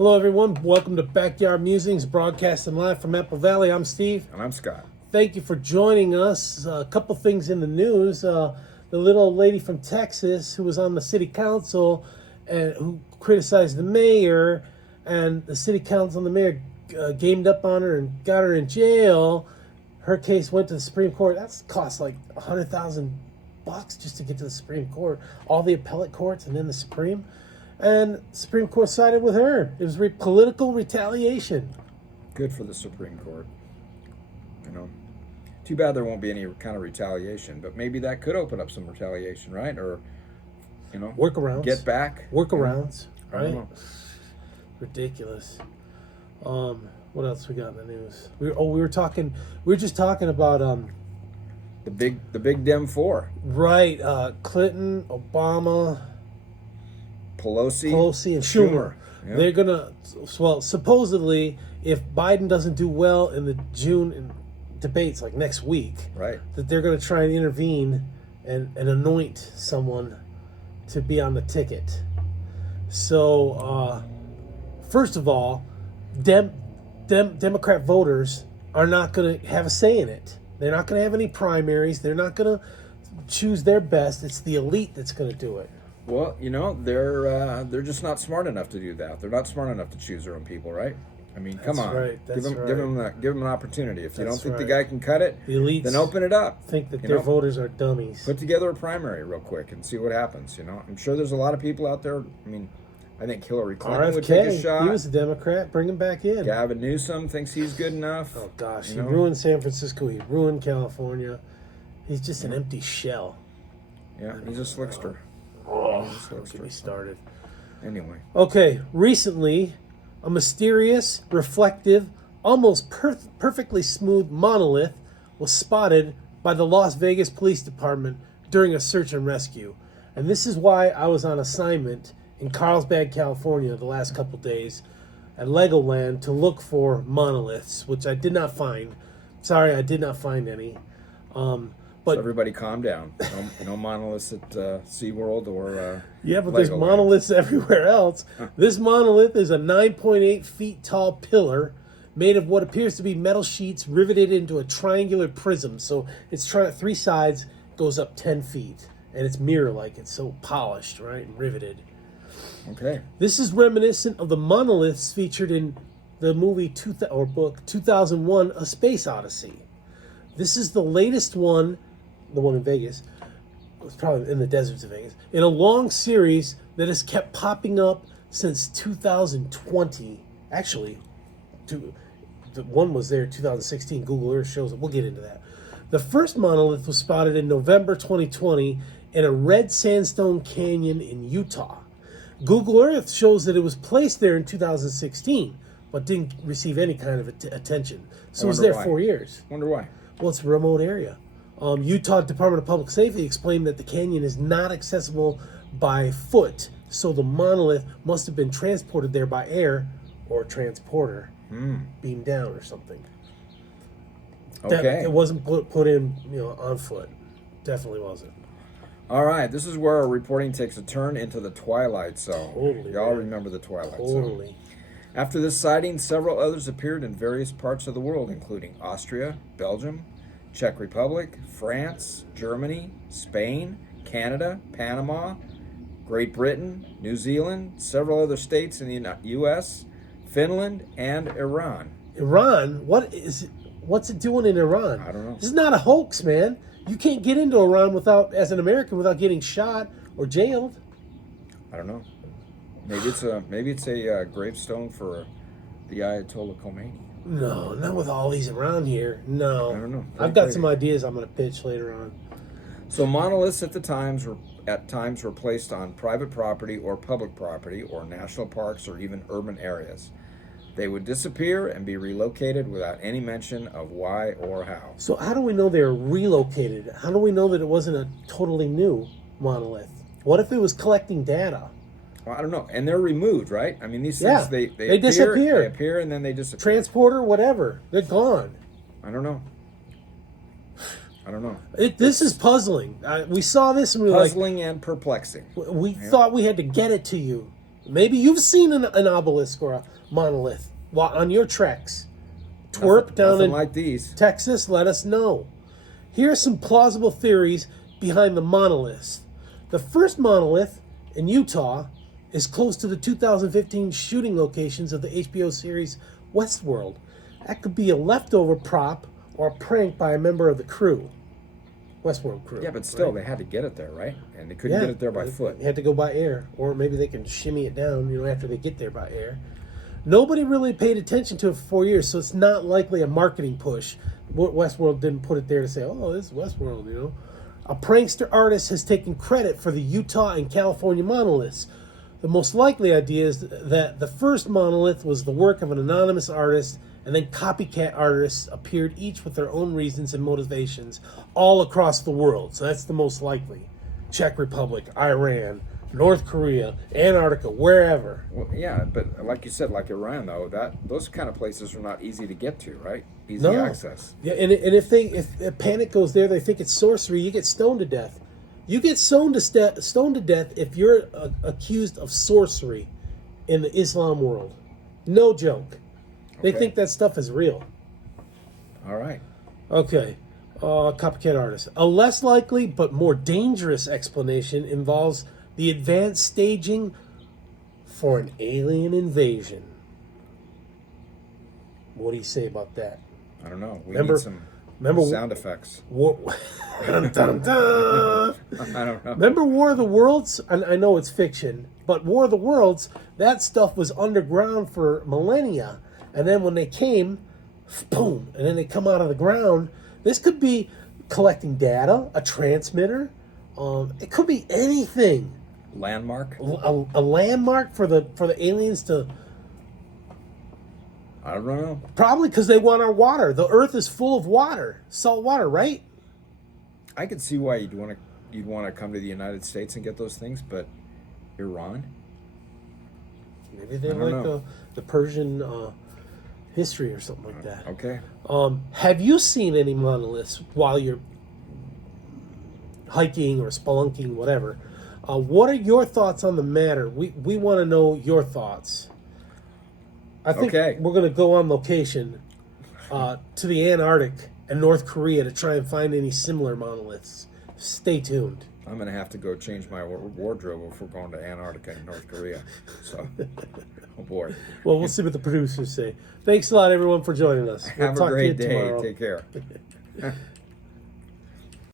Hello, everyone. Welcome to Backyard Musings, broadcasting live from Apple Valley. I'm Steve. And I'm Scott. Thank you for joining us. A couple things in the news. The little lady from Texas who was on the city council and who criticized the mayor, and the city council and the mayor gamed up on her and got her in jail. Her case went to the Supreme Court. That's cost like $100,000 just to get to the Supreme Court. All the appellate courts and then the Supreme. And the Supreme Court sided with her. It was political retaliation. Good for the Supreme Court. You know, too bad there won't be any kind of retaliation, but maybe that could open up some retaliation, right? Or, workarounds. Get back. Workarounds, right? know. Ridiculous. What else we got in the news? We were just talking about The big Dem Four. right, Clinton, Obama, Pelosi and Schumer. Yeah. They're gonna, well, supposedly, if Biden doesn't do well in the June debates, like next week, Right. that they're gonna try and intervene and anoint someone to be on the ticket. So, first of all, Democrat voters are not gonna have a say in it. They're not gonna have any primaries. They're not gonna choose their best. It's the elite that's gonna do it. Well, they're just not smart enough to do that. They're not smart enough to choose their own people, right? I mean, come That's on. right, that's give right. them an opportunity. If you That's don't think right. the guy can cut it, The elites then open it up. think that You their know? voters are dummies. Put together a primary real quick and see what happens. I'm sure there's a lot of people out there. I mean, I think Hillary Clinton would take a RFK, shot. he was a Democrat. Bring him back in. Gavin Newsom thinks he's good enough. Oh, gosh. You He know? ruined San Francisco. He ruined California. He's just an empty shell. Yeah, he's a slickster. Don't get me started. Anyway, Okay, recently, a mysterious, reflective, almost perfectly smooth monolith was spotted by the Las Vegas Police Department during a search and rescue. And this is why I was on assignment in Carlsbad, California the last couple days at Legoland to look for monoliths, which I did not find. Sorry, I did not find any. But so everybody calm down. No monoliths at SeaWorld or yeah, but there's Legoland. monoliths everywhere else. This monolith is a 9.8 feet tall pillar made of what appears to be metal sheets riveted into a triangular prism. So it's three sides, goes up 10 feet, and it's mirror-like. It's so polished, right, and riveted. Okay. This is reminiscent of the monoliths featured in the movie book 2001: A Space Odyssey. This is the latest one, the one in Vegas. It's probably in the deserts of Vegas, in a long series that has kept popping up since 2020. Actually, the one was there in 2016. Google Earth shows it. We'll get into that. The first monolith was spotted in November 2020 in a red sandstone canyon in Utah. Google Earth shows that it was placed there in 2016, but didn't receive any kind of attention. So it was there why. 4 years. Wonder why. Well, it's a remote area. Utah Department of Public Safety explained that the canyon is not accessible by foot, so the monolith must have been transported there by air or a transporter beamed down or something. Okay. It wasn't put in, on foot. Definitely wasn't. All right. This is where our reporting takes a turn into the Twilight Zone. Totally, Y'all man. remember the Twilight Totally. Zone. After this sighting, several others appeared in various parts of the world, including Austria, Belgium, Czech Republic, France, Germany, Spain, Canada, Panama, Great Britain, New Zealand, several other states in the U.S., Finland, and Iran. Iran? What's it doing in Iran? I don't know. This is not a hoax, man. You can't get into Iran as an American, without getting shot or jailed. I don't know. Maybe it's a gravestone for the Ayatollah Khomeini. No, not with all these around here. No. I don't know. I've got some ideas I'm going to pitch later on. So monoliths at times were placed on private property or public property or national parks or even urban areas. They would disappear and be relocated without any mention of why or how. So how do we know they're relocated? How do we know that it wasn't a totally new monolith? What if it was collecting data? Well, I don't know. And they're removed, right? I mean, these things, they disappear. They appear and then they disappear. Transporter, whatever. They're gone. I don't know. This is puzzling. We saw this and we were puzzling and perplexing. we thought we had to get it to you. Maybe you've seen an obelisk or a monolith on your treks. Twerp down Nothing in like these. Texas, let us know. Here are some plausible theories behind the monoliths. The first monolith in Utah is close to the 2015 shooting locations of the HBO series Westworld. That could be a leftover prop or a prank by a member of the crew. Westworld crew. Yeah, but still, right? they had to get it there, right? And they couldn't get it there by foot. They had to go by air, or maybe they can shimmy it down, after they get there by air. Nobody really paid attention to it for 4 years, so it's not likely a marketing push. Westworld didn't put it there to say, oh, this is Westworld, A prankster artist has taken credit for the Utah and California monoliths. The most likely idea is that the first monolith was the work of an anonymous artist, and then copycat artists appeared each with their own reasons and motivations all across the world. So that's the most likely. Czech Republic, Iran, North Korea, Antarctica, wherever. Well, yeah, but like you said, like Iran, though, those kind of places are not easy to get to, right? Easy No. access. Yeah, and if a panic goes there, they think it's sorcery. You get stoned to death. You get stoned to death if you're accused of sorcery in the Islam world. No joke. They Okay. think that stuff is real. All right. Okay. Copycat artist. A less likely but more dangerous explanation involves the advanced staging for an alien invasion. What do you say about that? I don't know. We Remember- need some remember- sound effects. War... Dun, dun, dun. I don't know. Remember War of the Worlds? I know it's fiction, but War of the Worlds, that stuff was underground for millennia. And then when they came, boom, and then they come out of the ground. This could be collecting data, a transmitter. It could be anything. Landmark? A landmark for the aliens to... I don't know. Probably because they want our water. The Earth is full of water, salt water, right? I could see why you'd want to come to the United States and get those things, but Iran? Maybe they I don't like know. the Persian history or something like that. Okay. Have you seen any monoliths while you're hiking or spelunking, whatever? What are your thoughts on the matter? We want to know your thoughts. I think Okay. we're going to go on location to the Antarctic and North Korea to try and find any similar monoliths. Stay tuned. I'm going to have to go change my wardrobe if we're going to Antarctica and North Korea. So, oh boy. Well, we'll see what the producers say. Thanks a lot, everyone, for joining us. We'll Have a talk to you great day. tomorrow. Take care.